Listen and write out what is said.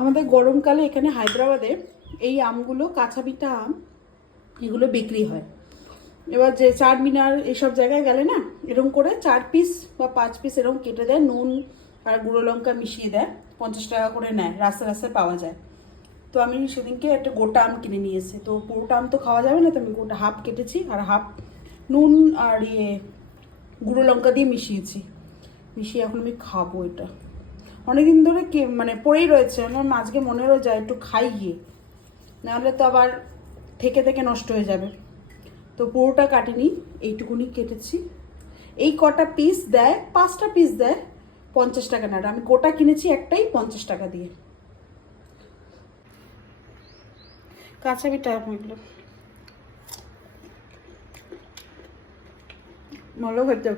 আমাদের গরমকালে এখানে হায়দ্রাবাদে এই আমগুলো কাঁচা পিঠা আম এগুলো বিক্রি হয়। এবার যে চারমিনার এইসব জায়গায় গেলে না এরকম করে 4 পিস বা 5 পিস এরকম কেটে দেয়, নুন আর গুঁড়ো লঙ্কা মিশিয়ে দেয়, 50 টাকা করে নেয়, রাস্তায় রাস্তায় পাওয়া যায়। তো আমি সেদিনকে একটা গোটা আম কিনে নিয়ে এসেছি, তো পুরোটা আম তো খাওয়া যাবে না, তো আমি গোটা হাফ কেটেছি আর হাফ নুন আর গুঁড়ো লঙ্কা দিয়ে মিশিয়ে এখন আমি খাবো। এটা অনেকদিন ধরে মানে পড়েই রয়েছে, আমার আজকে মনেরও যায় একটু খাই গিয়ে, নাহলে তো আবার থেকে থেকে নষ্ট হয়ে যাবে। তো পুরোটা কাটিনি, এইটুকুনি কেটেছি। এই কটা পিস দেয়, 5টা পিস দেয় 50 টাকা না, আমি গোটা কিনেছি একটাই 50 টাকা দিয়ে। কাঁচা পিঠা এগুলো ভালো খেতে।